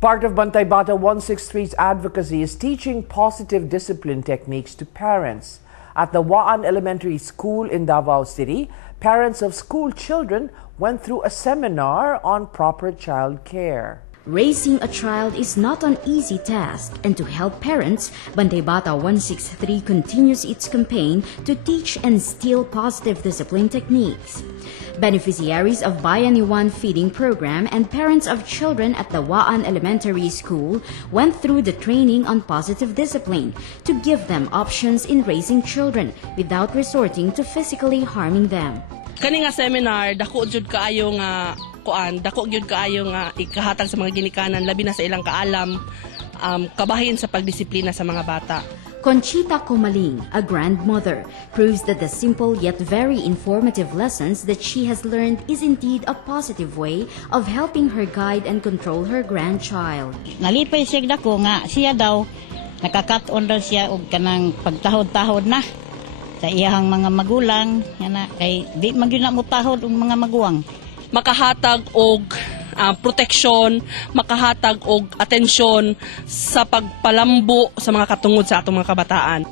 Part of Bantay Bata 163's advocacy is teaching positive discipline techniques to parents. At the Waan Elementary School in Davao City, parents of school children went through a seminar on proper child care. Raising a child is not an easy task, and to help parents, Bantay Bata 163 continues its campaign to teach and instill positive discipline techniques. Beneficiaries of Bayaniwan feeding program and parents of children at the Waan Elementary School went through the training on positive discipline to give them options in raising children without resorting to physically harming them. Kani nga seminar, dako jud kaayo nga dako gyud kaayo nga ikahatag sa mga ginikanan labi na sa ilang kaalam, kabahin sa pagdisiplina sa mga bata. Conchita Comaling, a grandmother, proves that the simple yet very informative lessons that she has learned is indeed a positive way of helping her guide and control her grandchild. Nalipay siya dako nga siya daw nakakaton daw siya og kanang pagtahod-tahod na sa iyang mga magulang yana kay di magyud na mo tahod og mga maguwang. Makahatag og proteksyon, makahatag og atensyon sa pagpalambo sa mga katungod sa atong mga kabataan.